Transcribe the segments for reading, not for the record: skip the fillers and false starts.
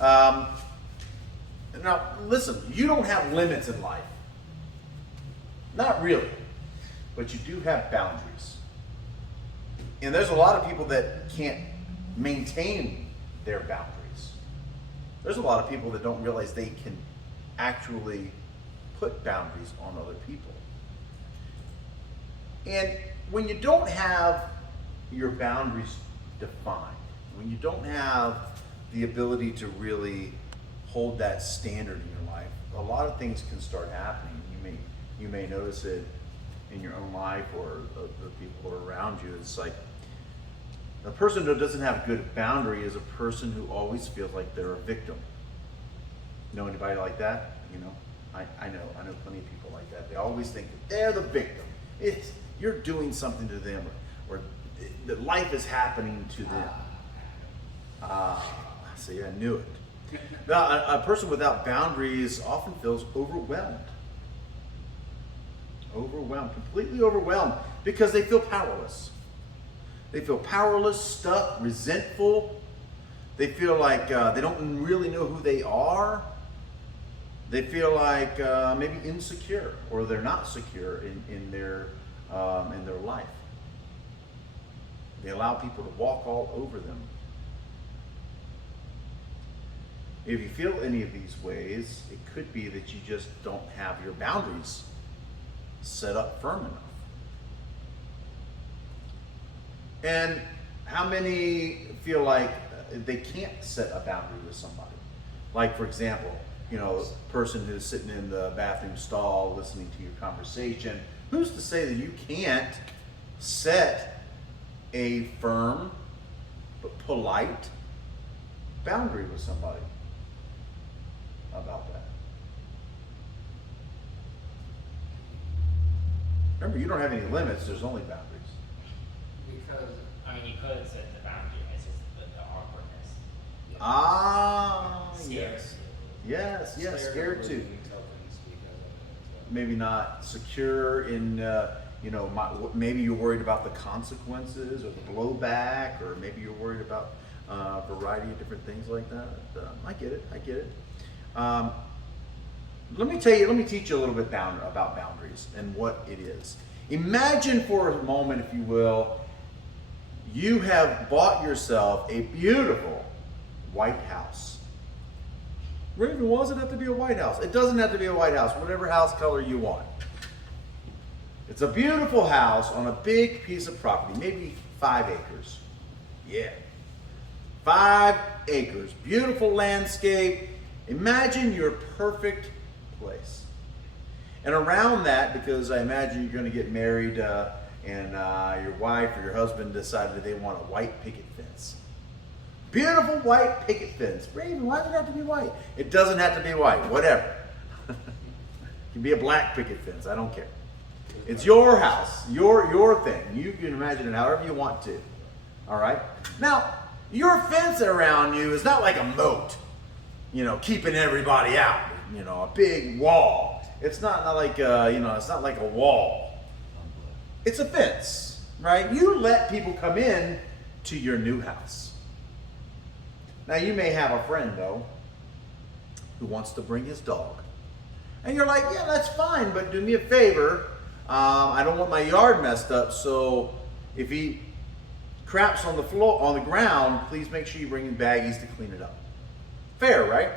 Um, now, listen, you don't have limits in life. Not really. But you do have boundaries. And there's a lot of people that can't maintain their boundaries. There's a lot of people that don't realize they can actually put boundaries on other people. And when you don't have your boundaries defined, when you don't have the ability to really hold that standard in your life, a lot of things can start happening. You may notice it in your own life or the people who are around you. It's like a person who doesn't have a good boundary is a person who always feels like they're a victim. Know anybody like that? You know, I know plenty of people like that. They always think that they're the victim. You're doing something to them, or that life is happening to them. See, I knew it. Now, a person without boundaries often feels overwhelmed. Completely overwhelmed, because they feel powerless. They feel powerless, stuck, resentful. They feel like they don't really know who they are. They feel like maybe insecure, or they're not secure in their life. They allow people to walk all over them. If you feel any of these ways, it could be that you just don't have your boundaries set up firm enough. And how many feel like they can't set a boundary with somebody? Like, for example, a person who's sitting in the bathroom stall listening to your conversation. Who's to say that you can't set a firm but polite boundary with somebody about that? Remember, you don't have any limits, there's only boundaries. Because, you could set the boundary, it's just the awkwardness. Yes, scared too. Maybe not secure in, maybe you're worried about the consequences or the blowback, or maybe you're worried about a variety of different things like that. I get it. Let me teach you a little bit about boundaries and what it is. Imagine for a moment, if you will, you have bought yourself a beautiful white house. Raven, why does it have to be a white house? It doesn't have to be a white house, whatever house color you want. It's a beautiful house on a big piece of property, maybe 5 acres. Yeah, 5 acres, beautiful landscape. Imagine your perfect place. And around that, because I imagine you're going to get married and your wife or your husband decided they want a white picket fence. Beautiful white picket fence. Raven, why does it have to be white? It doesn't have to be white, whatever. It can be a black picket fence, I don't care. It's your house, your thing. You can imagine it however you want to. All right? Now, your fence around you is not like a moat, keeping everybody out, a big wall. It's not like, it's not like a wall. It's a fence, right? You let people come in to your new house. Now, you may have a friend, though, who wants to bring his dog. And you're like, yeah, that's fine, but do me a favor. I don't want my yard messed up, so if he craps on the floor, on the ground, please make sure you bring in baggies to clean it up. Fair, right?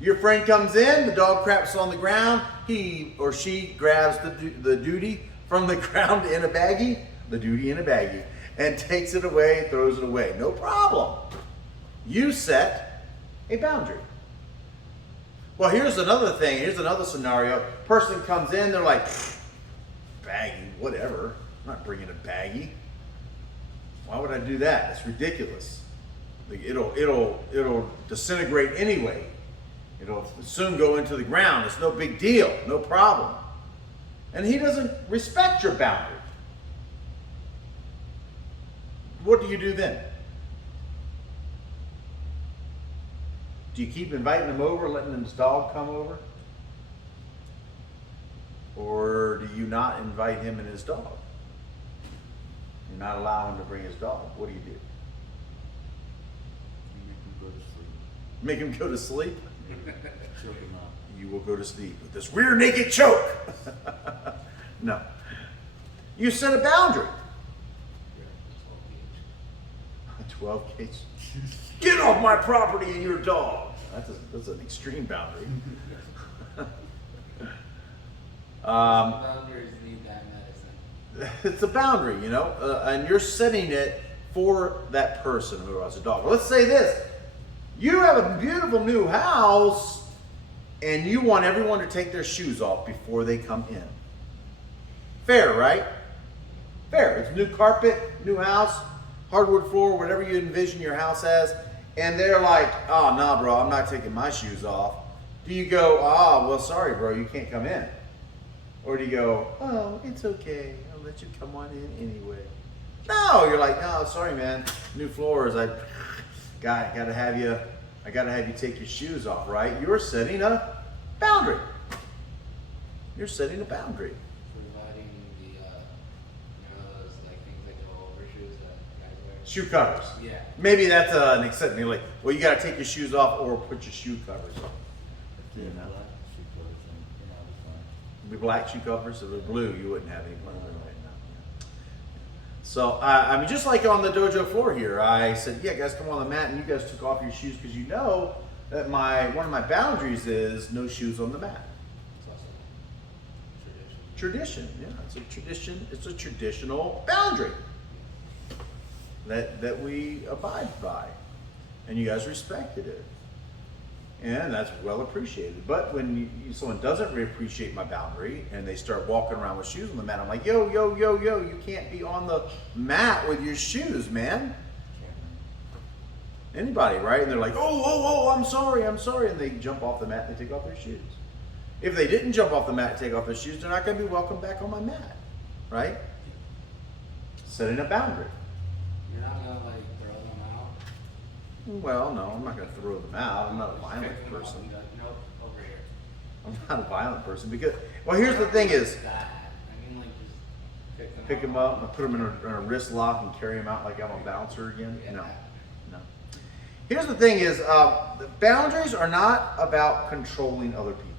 Your friend comes in, the dog craps on the ground, he or she grabs the duty from the ground in a baggie, and takes it away, throws it away. No problem. You set a boundary. Well, here's another thing. Here's another scenario. Person comes in, they're like, baggie, whatever. I'm not bringing a baggie. Why would I do that? It's ridiculous. It'll disintegrate anyway. It'll soon go into the ground. It's no big deal. No problem. And he doesn't respect your boundary. What do you do then? Do you keep inviting him over, letting his dog come over? Or do you not invite him and his dog? You not allow him to bring his dog. What do? You make him go to sleep. Make him go to sleep? Choke him out. You will go to sleep with this rear naked choke. No. You set a boundary. Yeah, 12 gauge. Get off my property and your dog. That's an extreme boundary. Boundaries need that medicine. It's a boundary, you know, and you're setting it for that person who has a dog. Let's say this. You have a beautiful new house and you want everyone to take their shoes off before they come in. Fair, right? Fair. It's new carpet, new house, hardwood floor, whatever you envision your house as. And they're like, oh, nah, bro, I'm not taking my shoes off. Do you go, well, sorry, bro, you can't come in? Or do you go, oh, it's okay. I'll let you come on in anyway. No, you're like, no, sorry, man. New floors. I gotta have you take your shoes off, right? You're setting a boundary. You're setting a boundary. Providing the, those like things like the overshoes that guys wear. Shoe covers. Yeah. Maybe that's an exception. You're like, well, you gotta take your shoes off or put your shoe covers on. Yeah, You know? black shoe covers and it's fine. The black shoe covers, if it were blue, you wouldn't have any blue right now. So, I mean, just like on the dojo floor here, I said, yeah, guys, come on the mat, and you guys took off your shoes because you know that one of my boundaries is no shoes on the mat. It's also tradition. Tradition, yeah, it's a tradition. It's a traditional boundary that we abide by, and you guys respected it. And that's well appreciated. But when someone doesn't appreciate my boundary and they start walking around with shoes on the mat, I'm like, yo, you can't be on the mat with your shoes, man. Anybody, right? And they're like, oh, I'm sorry. And they jump off the mat and they take off their shoes. If they didn't jump off the mat and take off their shoes, they're not going to be welcome back on my mat, right? Setting a boundary. You're not gonna like throw them out. Well, no, I'm not going to throw them out. I'm not a Pick violent them up person. and go, nope, over here. I'm not a violent person because, well, here's the thing is, That. I mean, like just pick them up and put them in a wrist lock and carry them out like I'm a bouncer again. Yeah. No. Here's the thing is, the boundaries are not about controlling other people.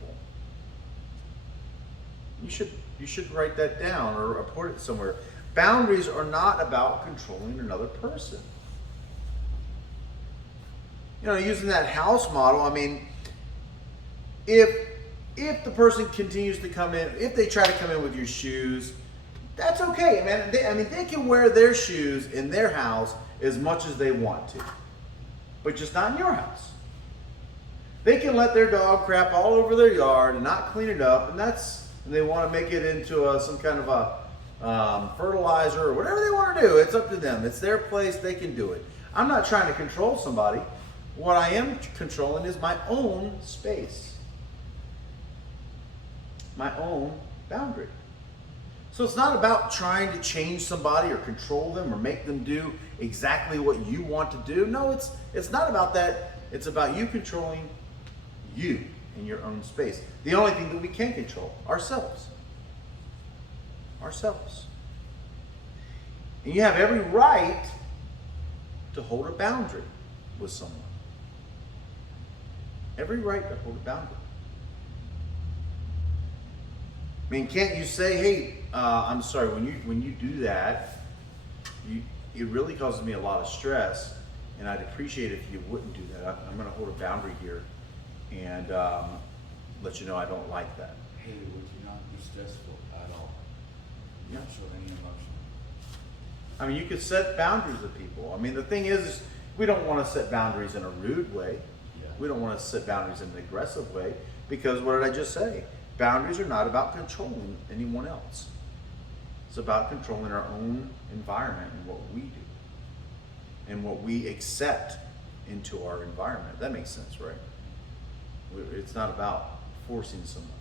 You should write that down or report it somewhere. Boundaries are not about controlling another person. You know, using that house model, I mean, if the person continues to come in, if they try to come in with your shoes, that's okay, man. They can wear their shoes in their house as much as they want to, but just not in your house. They can let their dog crap all over their yard and not clean it up, and they want to make it into some kind of a fertilizer or whatever they want to do. It's up to them. It's their place. They can do it. I'm not trying to control somebody. What I am controlling is my own space, my own boundary. So it's not about trying to change somebody or control them or make them do exactly what you want to do. No, it's not about that. It's about you controlling you in your own space. The only thing that we can control, ourselves. Ourselves. And you have every right to hold a boundary with someone. Every right to hold a boundary. I mean, can't you say, hey, I'm sorry, when you do that, it really causes me a lot of stress, and I'd appreciate it if you wouldn't do that. I'm going to hold a boundary here and let you know I don't like that. Hey, would you not be stressful at all? Yeah. Not show any emotion. I mean, you could set boundaries with people. I mean, the thing is we don't want to set boundaries in a rude way. Yeah. We don't want to set boundaries in an aggressive way because what did I just say? Boundaries are not about controlling anyone else. It's about controlling our own environment and what we do and what we accept into our environment. That makes sense, right? It's not about forcing somebody.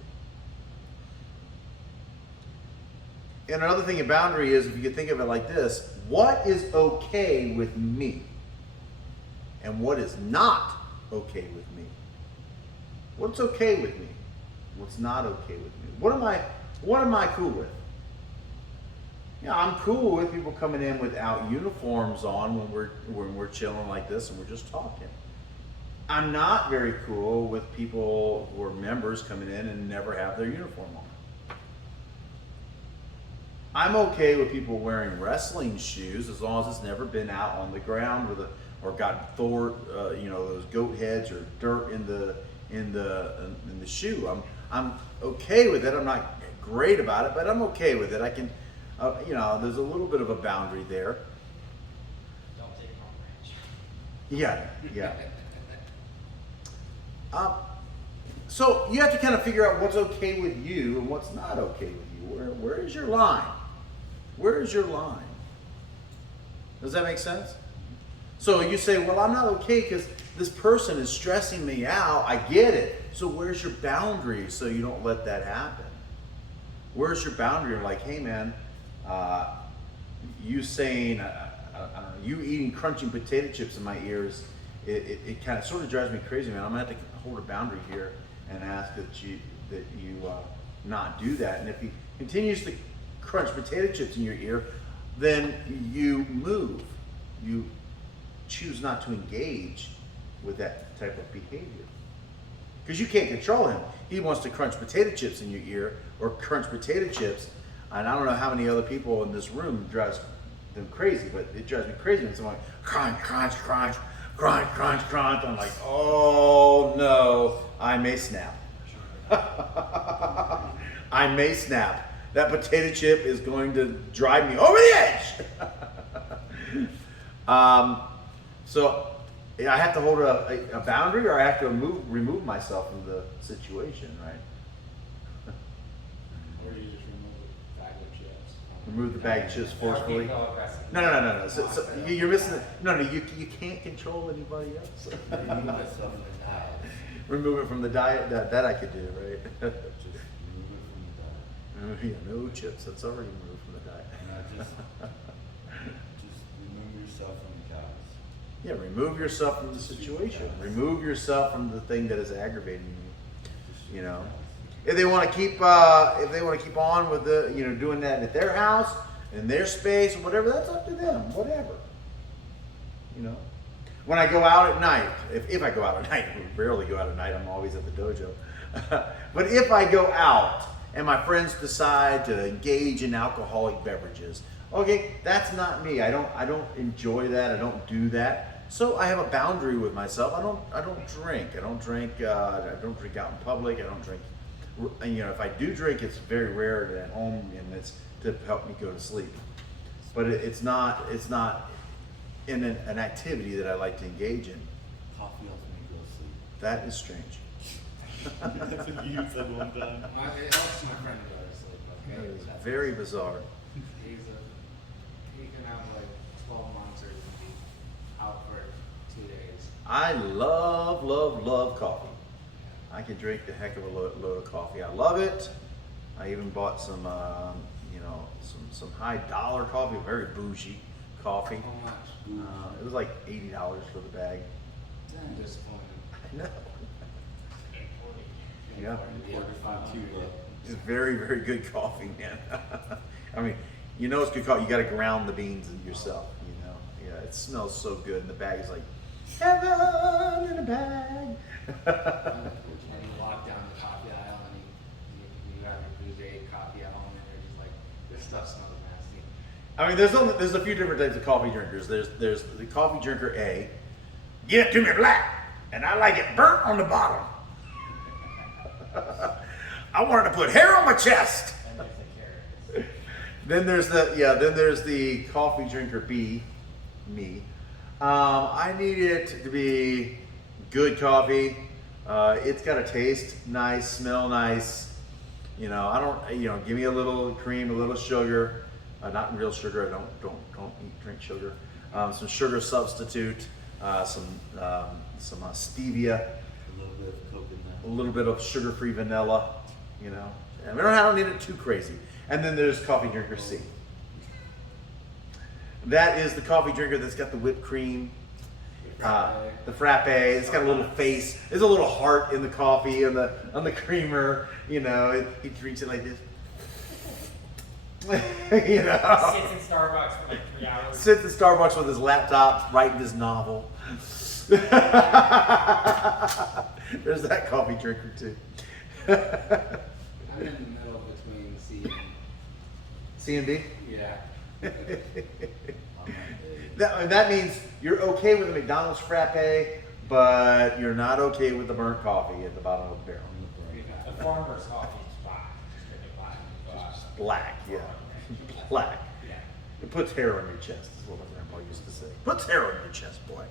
And another thing a boundary is, if you could think of it like this, what is okay with me? And what is not okay with me? What's okay with me? What's not okay with me? What am I cool with? Yeah, I'm cool with people coming in without uniforms on when we're chilling like this and we're just talking. I'm not very cool with people who are members coming in and never have their uniform on. I'm okay with people wearing wrestling shoes as long as it's never been out on the ground or got those goat heads or dirt in the shoe. I'm okay with it. I'm not great about it, but I'm okay with it. I can, there's a little bit of a boundary there. Don't take it on ranch. Yeah. So you have to kind of figure out what's okay with you and what's not okay with you. Where is your line? Where is your line? Does that make sense? So you say, well, I'm not okay because this person is stressing me out. I get it. So where's your boundary so you don't let that happen? Where's your boundary? Like, hey man, you saying, I don't know, you eating crunching potato chips in my ears, it kind of sort of drives me crazy, man. I'm gonna have to hold a boundary here and ask that you not do that. And if he continues to crunch potato chips in your ear, then you move. You choose not to engage with that type of behavior. Because you can't control him. He wants to crunch potato chips in your ear or crunch potato chips. And I don't know how many other people in this room drives them crazy, but it drives me crazy when someone crunch, crunch, crunch, crunch, crunch, crunch. I'm like, oh no, I may snap. I may snap. That potato chip is going to drive me over the edge. So I have to hold a boundary, or I have to remove myself from the situation, right? Or you just remove the bag of chips. Remove the bag of chips forcefully. Or go aggressive. No. So you're missing it. No, you can't control anybody else. Remove myself from the diet. Remove it from the diet. That I could do, right? Just remove it from the diet. Yeah, no chips. That's already removed from the diet. And just remove yourself from the cows. Yeah, remove yourself from the situation. Remove yourself from the thing that is aggravating you. You know, if they want to keep on with the doing that at their house, in their space, or whatever, that's up to them. Whatever. You know, when I go out at night, if I go out at night, we rarely go out at night. I'm always at the dojo. But if I go out and my friends decide to engage in alcoholic beverages, okay, that's not me. I don't enjoy that. I don't do that. So I have a boundary with myself. I don't drink. I don't drink out in public. I don't drink. If I do drink, it's very rare at home, and it's to help me go to sleep. But it's not in an activity that I like to engage in. Coffee helps me go to sleep. That is strange. That's what you said one time. It helps my friend go to sleep, That okay? is That's- very bizarre. He can have like 12 months or he can be out for 2 days. I love coffee. I can drink the heck of a load of coffee. I love it. I even bought some high dollar coffee, very bougie coffee. How much? It was like $80 for the bag. I'm disappointed. I know. Yeah. Imported from Cuba. It's very, very good coffee, man. I mean, it's good coffee. You got to ground the beans yourself, Yeah, it smells so good, and the bag is like heaven in a bag. And you walk down the coffee aisle and you have your bougie coffee at home and you're just like, this stuff smells nasty. I mean, there's a few different types of coffee drinkers. There's the coffee drinker A. Give it to me black, and I like it burnt on the bottom. I wanted to put hair on my chest. And there's the carrots. Then there's the coffee drinker B, me. I need it to be good coffee. It's got to taste nice, smell nice. I don't, give me a little cream, a little sugar, not real sugar. I don't drink sugar. Some sugar substitute, some stevia, A little bit of coconut. a little bit of sugar-free vanilla. And I don't need it too crazy. And then there's coffee drinker C. That is the coffee drinker that's got the whipped cream, the frappe. It's got a little face. There's a little heart in the coffee on the creamer. He drinks it like this. Sits in Starbucks for like 3 hours. Sits in Starbucks with his laptop, writing his novel. There's that coffee drinker too. I'm in the middle between C and C and D? yeah. That means you're okay with a McDonald's frappe, but you're not okay with the burnt coffee at the bottom of the barrel. The farmer's coffee is black. Strictly black. Just black, yeah. Black. Yeah. It puts hair on your chest, is what my grandpa used to say. Puts hair on your chest, boy.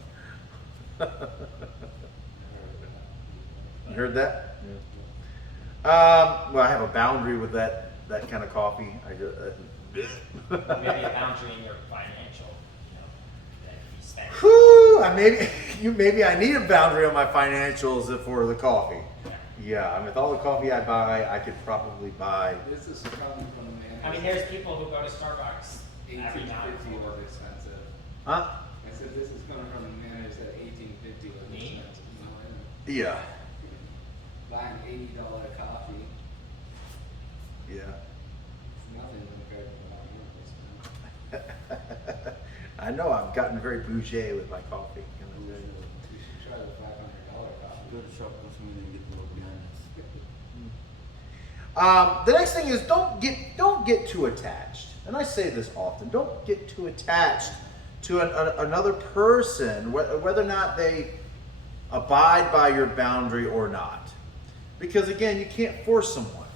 You heard that? Well, I have a boundary with that kind of coffee. I just, Maybe a boundary in your financial, that you spend. whew, maybe I need a boundary on my financials for the coffee. Yeah, I mean, with all the coffee I buy, I could probably buy. This is coming from the man. I mean, there's people who go to Starbucks every now and 1850 then. was expensive. Huh? I said this is coming from the man who said 1850 was Me? expensive. No, I didn't. Yeah. Buying $80 coffee, Yeah. it's nothing compared to what I'm spend. I know I've gotten very bougie with my coffee. You should try the $500 coffee. Go to shop with me and get the little bananas. The next thing is don't get too attached. And I say this often. Don't get too attached to another person, whether or not they abide by your boundary or not. Because again, you can't force someone.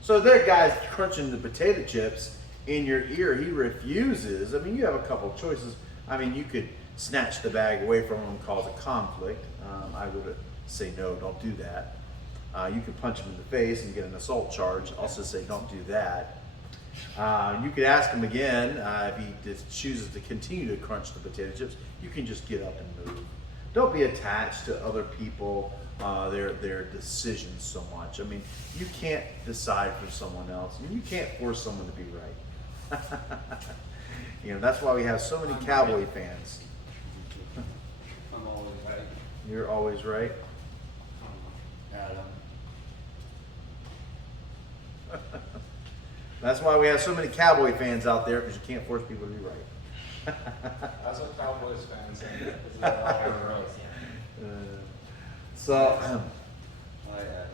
So there, guy's crunching the potato chips in your ear. He refuses. I mean, you have a couple of choices. I mean, you could snatch the bag away from him and cause a conflict. I would say no, don't do that. You could punch him in the face and get an assault charge. Also say don't do that. You could ask him again if he just chooses to continue to crunch the potato chips. You can just get up and move. Don't be attached to other people, their decisions so much. I mean, you can't decide for someone else. I mean, you can't force someone to be right. That's why we have so many cowboy fans. I'm always right. You're always right. Adam. That's why we have so many cowboy fans out there, because you can't force people to be right. That's what Cowboys fans say. So, Hi, Adam.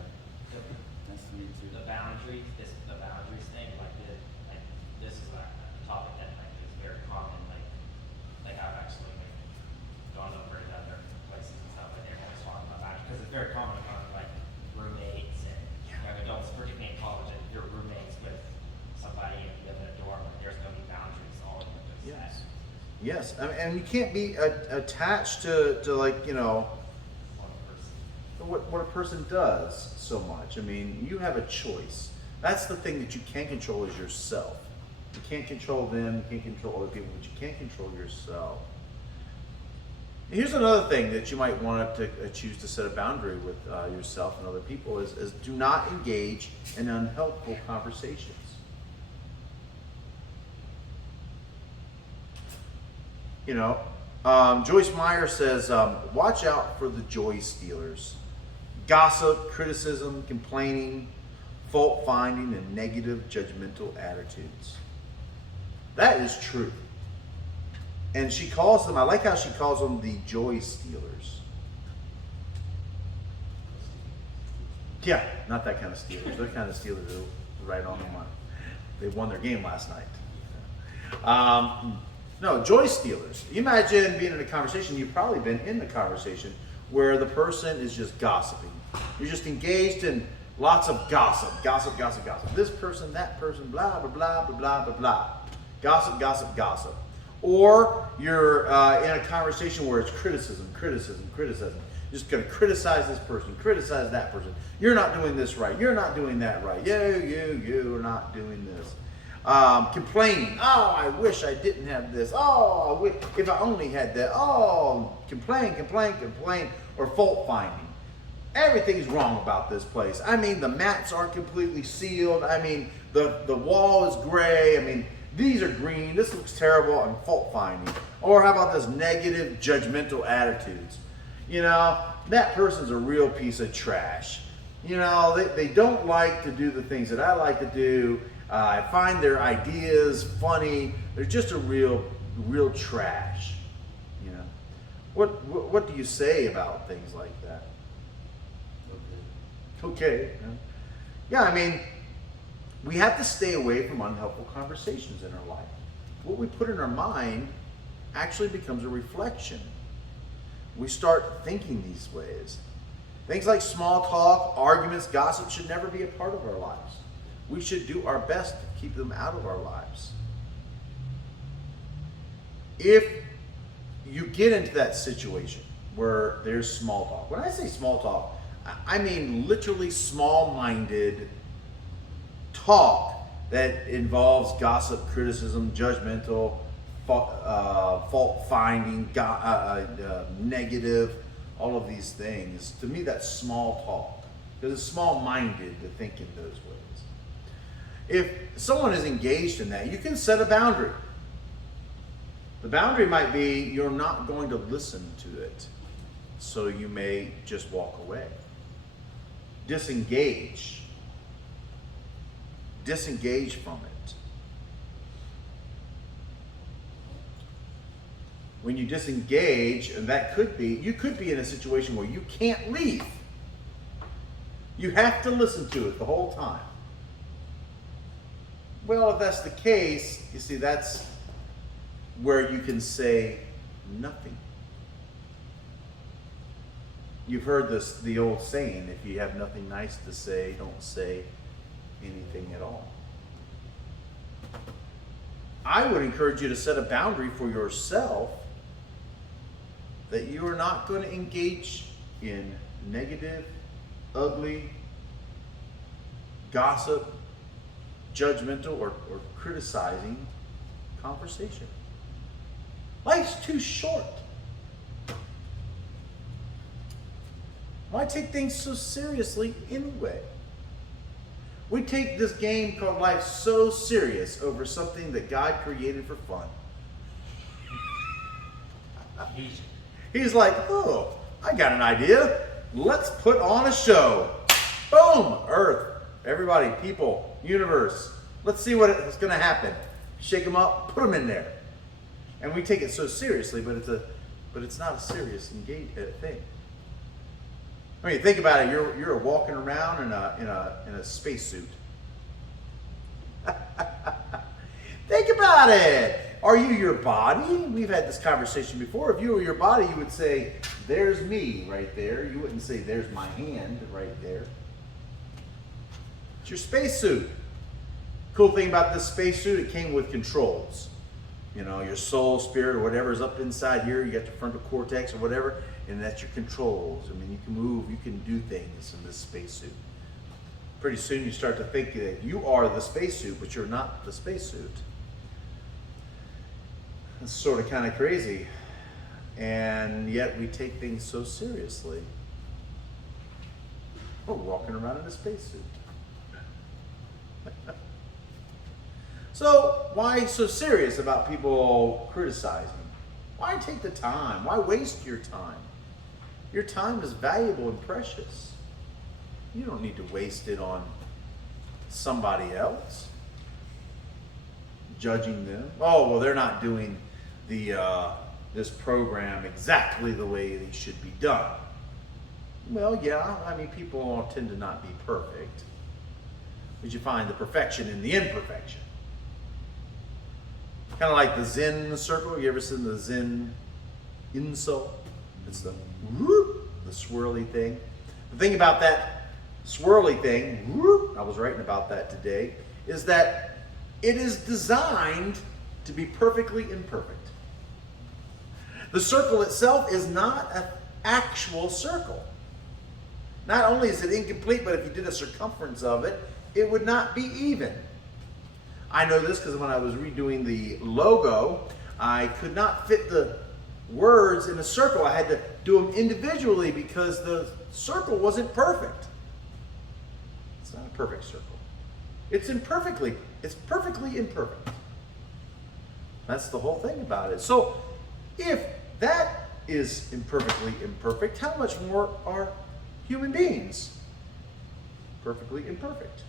Nice to meet you. The boundaries thing, this is a topic that is very common. Like I've actually gone over to other places and stuff, and everyone's talking about boundaries because it's very common among roommates and young adults, particularly in college. If you're roommates with somebody and you live in a dorm, there's going to be boundaries all over the place. yes, I mean, and you can't be attached to what a person does so much. I mean, you have a choice. That's the thing that you can't control is yourself. You can't control them, you can't control other people, but you can't control yourself. Here's another thing that you might want to choose to set a boundary with yourself and other people is do not engage in unhelpful conversations. Joyce Meyer says, watch out for the joy stealers. Gossip, criticism, complaining, fault finding, and negative judgmental attitudes. That is true. And she calls them, I like how she calls them the joy stealers. Yeah, not that kind of stealers. They're kind of stealers that are right on the money. They won their game last night. No, joy stealers. You imagine being in a conversation, you've probably been in the conversation where the person is just gossiping. You're just engaged in lots of gossip. This person, that person, blah, blah, blah, blah, blah, blah, blah. Gossip. Or you're in a conversation where it's criticism. You're just going to criticize this person, criticize that person. You're not doing this right. You're not doing that right. You are not doing this. Complaining. Oh, I wish I didn't have this. Oh, if I only had that. Oh, complain. Or fault finding. Everything's wrong about this place. I mean, the mats aren't completely sealed. I mean, the wall is gray. I mean, these are green. This looks terrible. And fault finding. Or how about this negative, judgmental attitudes? That person's a real piece of trash. They don't like to do the things that I like to do. I find their ideas funny. They're just a real trash. What do you say about things like that? Okay. Yeah, I mean, we have to stay away from unhelpful conversations in our life. What we put in our mind actually becomes a reflection. We start thinking these ways. Things like small talk, arguments, gossip should never be a part of our lives. We should do our best to keep them out of our lives. If you get into that situation where there's small talk, when I say small talk, I mean literally small-minded talk that involves gossip, criticism, judgmental, fault-finding, negative, all of these things. To me, that's small talk, because it's small-minded to think in those ways. If someone is engaged in that, you can set a boundary. The boundary might be you're not going to listen to it, so you may just walk away. Disengage. Disengage from it. When you disengage, and that could be, you could be in a situation where you can't leave. You have to listen to it the whole time. Well, if that's the case, you see, that's where you can say nothing. You've heard this, the old saying, if you have nothing nice to say, don't say anything at all. I would encourage you to set a boundary for yourself that you are not going to engage in negative, ugly, gossip, judgmental, or criticizing conversation. Life's too short. Why take things so seriously anyway? We take this game called life so serious over something that God created for fun. He's like, oh, I got an idea. Let's put on a show. Boom, Earth, everybody, people, universe. Let's see what's going to happen. Shake them up, put them in there. And we take it so seriously, but it's not a serious thing. I mean, think about it. You're walking around in a spacesuit. Think about it. Are you your body? We've had this conversation before. If you were your body, you would say, "There's me right there." You wouldn't say, "There's my hand right there." It's your spacesuit. Cool thing about this spacesuit, it came with controls. You know, your soul, spirit, or whatever is up inside here. You got your frontal cortex or whatever, and that's your controls. I mean, you can move, you can do things in this spacesuit. Pretty soon you start to think that you are the spacesuit, but you're not the spacesuit. It's sort of kind of crazy. And yet we take things so seriously. We're walking around in a spacesuit. So why so serious about people criticizing? Why take the time? Why waste your time? Your time is valuable and precious. You don't need to waste it on somebody else. Judging them. Oh, well, they're not doing this program exactly the way they should be done. Well, yeah, I mean, people tend to not be perfect. But you find the perfection in the imperfection. Kind of like the Zen circle. You ever seen the Zen insult? It's the whoop, the swirly thing. The thing about that swirly thing, whoop, I was writing about that today, is that it is designed to be perfectly imperfect. The circle itself is not an actual circle. Not only is it incomplete, but if you did a circumference of it, it would not be even. I know this because when I was redoing the logo, I could not fit the words in a circle. I had to do them individually because the circle wasn't perfect. It's not a perfect circle. It's perfectly imperfect. That's the whole thing about it. So if that is imperfectly imperfect, how much more are human beings perfectly imperfect?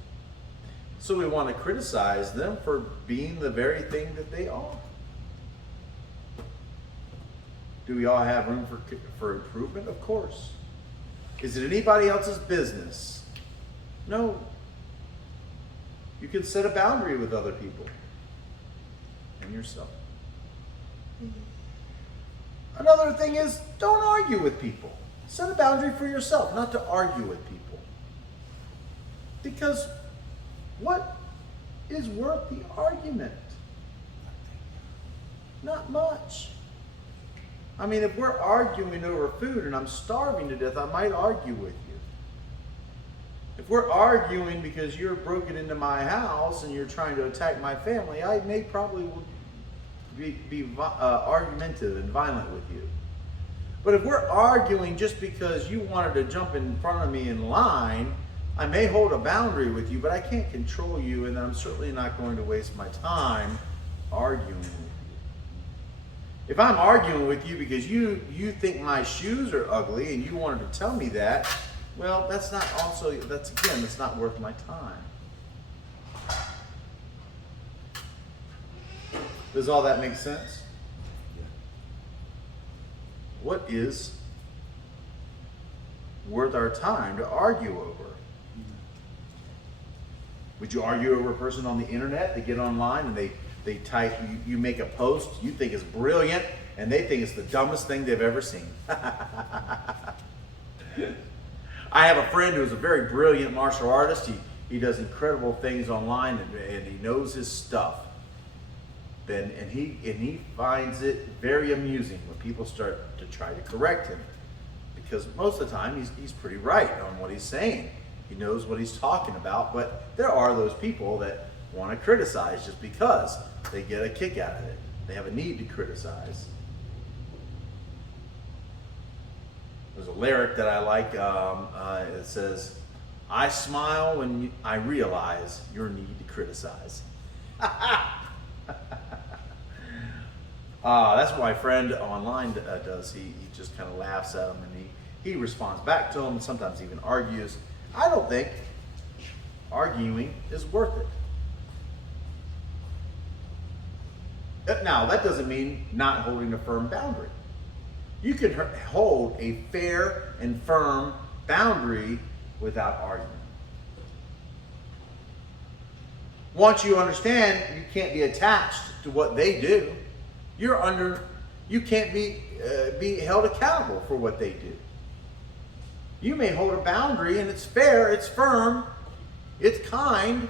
So we want to criticize them for being the very thing that they are. Do we all have room for improvement? Of course. Is it anybody else's business No. You can set a boundary with other people and yourself. Another thing is, don't argue with people. Set a boundary for yourself, not to argue with people. Because what is worth the argument? Not much. I mean, if we're arguing over food and I'm starving to death, I might argue with you. If we're arguing because you're broken into my house and you're trying to attack my family, I may probably be argumentative and violent with you. But if we're arguing just because you wanted to jump in front of me in line, I may hold a boundary with you, but I can't control you, and I'm certainly not going to waste my time arguing with you. If I'm arguing with you because you think my shoes are ugly and you wanted to tell me that, well, that's not worth my time. Does all that make sense? What is worth our time to argue over? Would you argue over a person on the internet? They get online and they type, you make a post you think is brilliant, and they think it's the dumbest thing they've ever seen. I have a friend who's a very brilliant martial artist. He does incredible things online, and he knows his stuff. And he finds it very amusing when people start to try to correct him, because most of the time he's pretty right on what he's saying. He knows what he's talking about, but there are those people that want to criticize just because they get a kick out of it. They have a need to criticize. There's a lyric that I like. It says, "I smile when I realize your need to criticize." That's what my friend online does. He just kind of laughs at him, and he responds back to him, sometimes even argues. I don't think arguing is worth it. Now, that doesn't mean not holding a firm boundary. You can hold a fair and firm boundary without arguing. Once you understand you can't be attached to what they do, you can't be held accountable for what they do. You may hold a boundary and it's fair, it's firm, it's kind,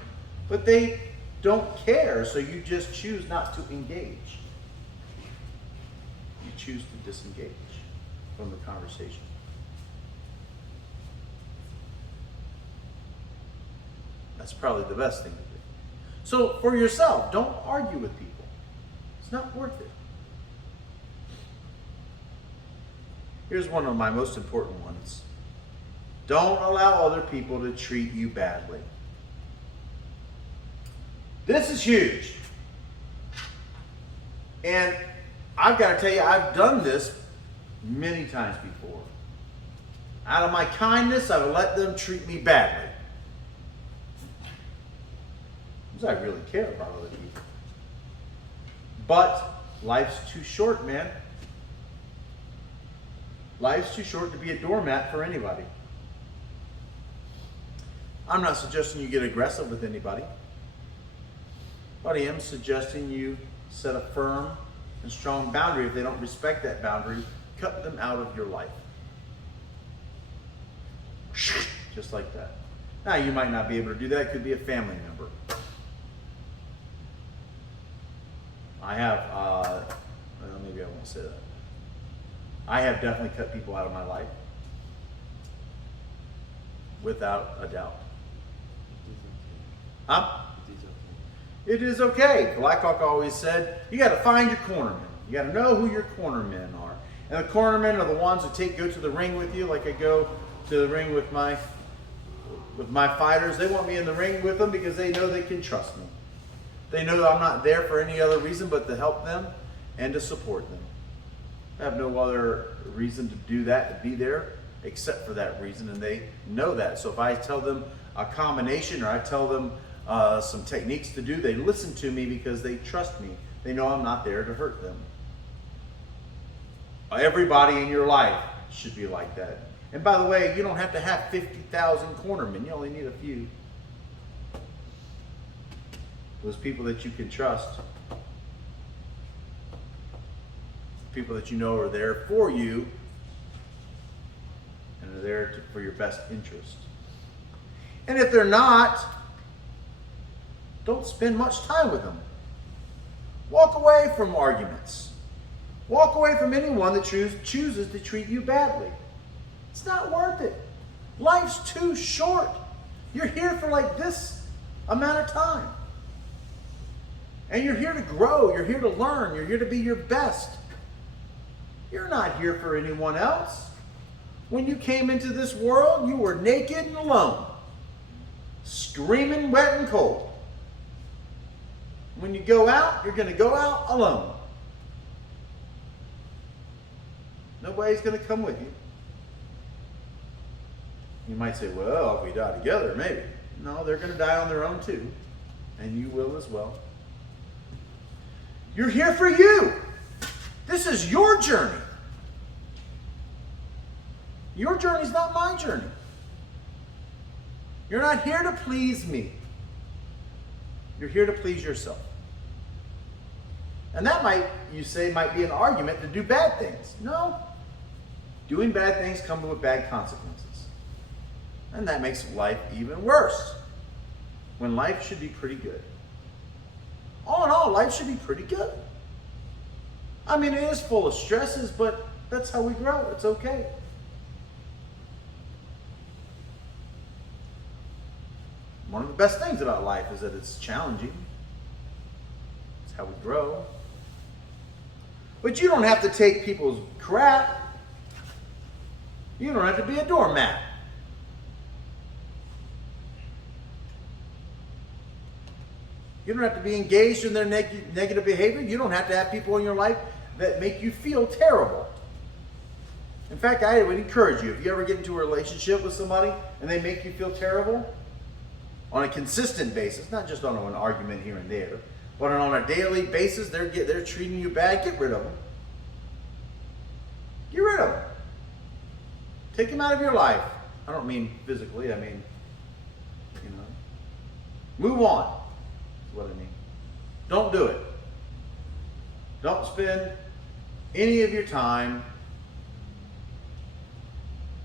but they don't care, so you just choose not to engage. You choose to disengage from the conversation. That's probably the best thing to do. So for yourself, don't argue with people. It's not worth it. Here's one of my most important ones. Don't allow other people to treat you badly. This is huge. And I've got to tell you, I've done this many times before. Out of my kindness, I would let them treat me badly. Because I really care about other people. But life's too short, man. Life's too short to be a doormat for anybody. I'm not suggesting you get aggressive with anybody, but I am suggesting you set a firm and strong boundary. If they don't respect that boundary, cut them out of your life. Just like that. Now, you might not be able to do that. It could be a family member. I have, well, maybe I won't say that. I have definitely cut people out of my life. Without a doubt. Huh? It is okay. Black Hawk always said, you got to find your cornermen. You got to know who your cornermen are. And the cornermen are the ones who go to the ring with you, like I go to the ring with my fighters. They want me in the ring with them because they know they can trust me. They know that I'm not there for any other reason but to help them and to support them. I have no other reason to do that, to be there, except for that reason, and they know that. So if I tell them a combination or I tell them some techniques to do, they listen to me because they trust me. They know I'm not there to hurt them. Everybody in your life should be like that. And by the way, you don't have to have 50,000 cornermen. You only need a few. Those people that you can trust. People that you know are there for you and are there for your best interest. And if they're not, don't spend much time with them. Walk away from arguments. Walk away from anyone that chooses to treat you badly. It's not worth it. Life's too short. You're here for like this amount of time. And you're here to grow. You're here to learn. You're here to be your best. You're not here for anyone else. When you came into this world, you were naked and alone. Screaming wet and cold. When you go out, you're going to go out alone. Nobody's going to come with you. You might say, well, if we die together, maybe. No, they're going to die on their own too. And you will as well. You're here for you. This is your journey. Your journey's not my journey. You're not here to please me. You're here to please yourself. And that might be an argument to do bad things. No. Doing bad things come with bad consequences. And that makes life even worse. When life should be pretty good. All in all, life should be pretty good. I mean, it is full of stresses, but that's how we grow. It's okay. One of the best things about life is that it's challenging. It's how we grow. But you don't have to take people's crap. You don't have to be a doormat. You don't have to be engaged in their negative behavior. You don't have to have people in your life that make you feel terrible. In fact, I would encourage you, if you ever get into a relationship with somebody and they make you feel terrible, on a consistent basis, not just on an argument here and there, but on a daily basis, they're treating you bad, get rid of them. Get rid of them. Take them out of your life. I don't mean physically, I mean, move on. What I mean. Don't do it. Don't spend any of your time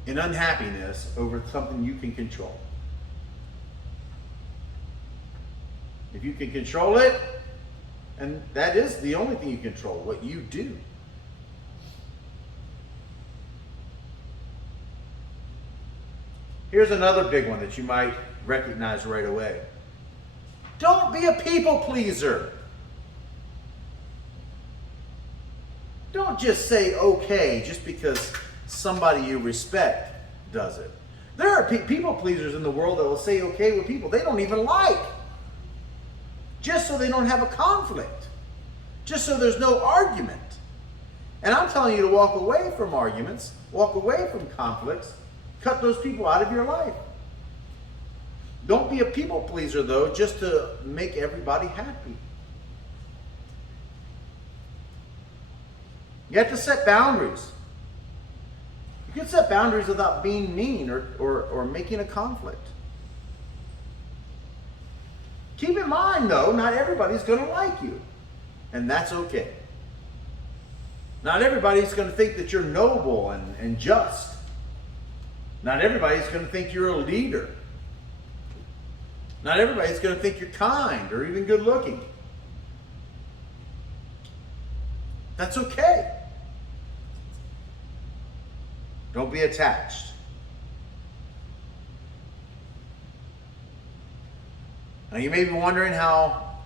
in unhappiness over something you can control. If you can control it, and that is the only thing you control, what you do. Here's another big one that you might recognize right away. Don't be a people pleaser. Don't just say okay just because somebody you respect does it. There are people pleasers in the world that will say okay with people they don't even like. Just so they don't have a conflict. Just so there's no argument. And I'm telling you to walk away from arguments, walk away from conflicts, cut those people out of your life. Don't be a people pleaser, though, just to make everybody happy. You have to set boundaries. You can set boundaries without being mean or making a conflict. Keep in mind, though, not everybody's going to like you. And that's okay. Not everybody's going to think that you're noble and just. Not everybody's going to think you're a leader. Not everybody's going to think you're kind or even good looking. That's okay. Don't be attached. Now you may be wondering how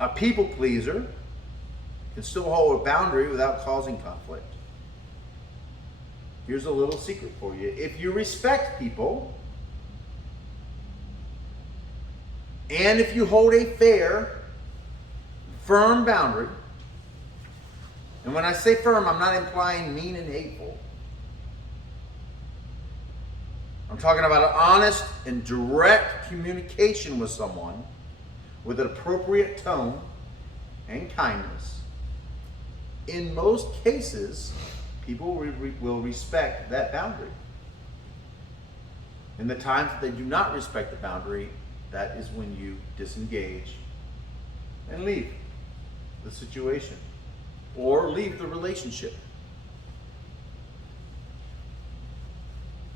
a people pleaser can still hold a boundary without causing conflict. Here's a little secret for you. If you respect people, and if you hold a fair, firm boundary, and when I say firm, I'm not implying mean and hateful. I'm talking about an honest and direct communication with someone with an appropriate tone and kindness. In most cases, people will respect that boundary. In the times that they do not respect the boundary, that is when you disengage and leave the situation or leave the relationship.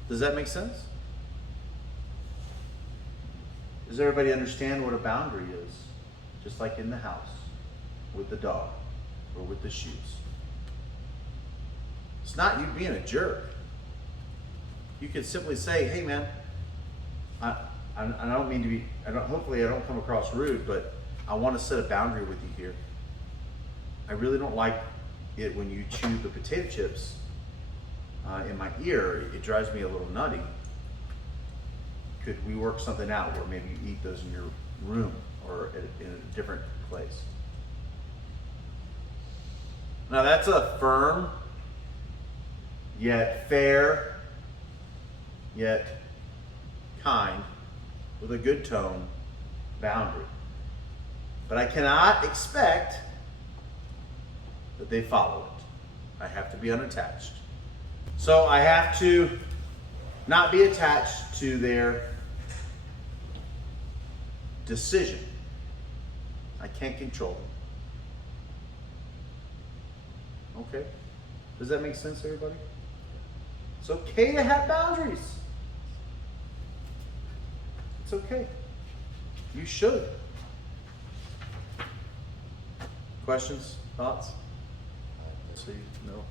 Does that make sense? Does everybody understand what a boundary is? Just like in the house, with the dog, or with the shoes. It's not you being a jerk. You can simply say, hey man, I don't mean to be, hopefully I don't come across rude, but I want to set a boundary with you here. I really don't like it when you chew the potato chips in my ear. It drives me a little nutty. Could we work something out where maybe you eat those in your room or in a different place? Now that's a firm, yet fair, yet kind, with a good tone boundary. But I cannot expect that they follow it. I have to be unattached. So I have to not be attached to their decision. I can't control them. Okay? Does that make sense, everybody? It's okay to have boundaries. It's okay. You should. Questions? Thoughts? So you know.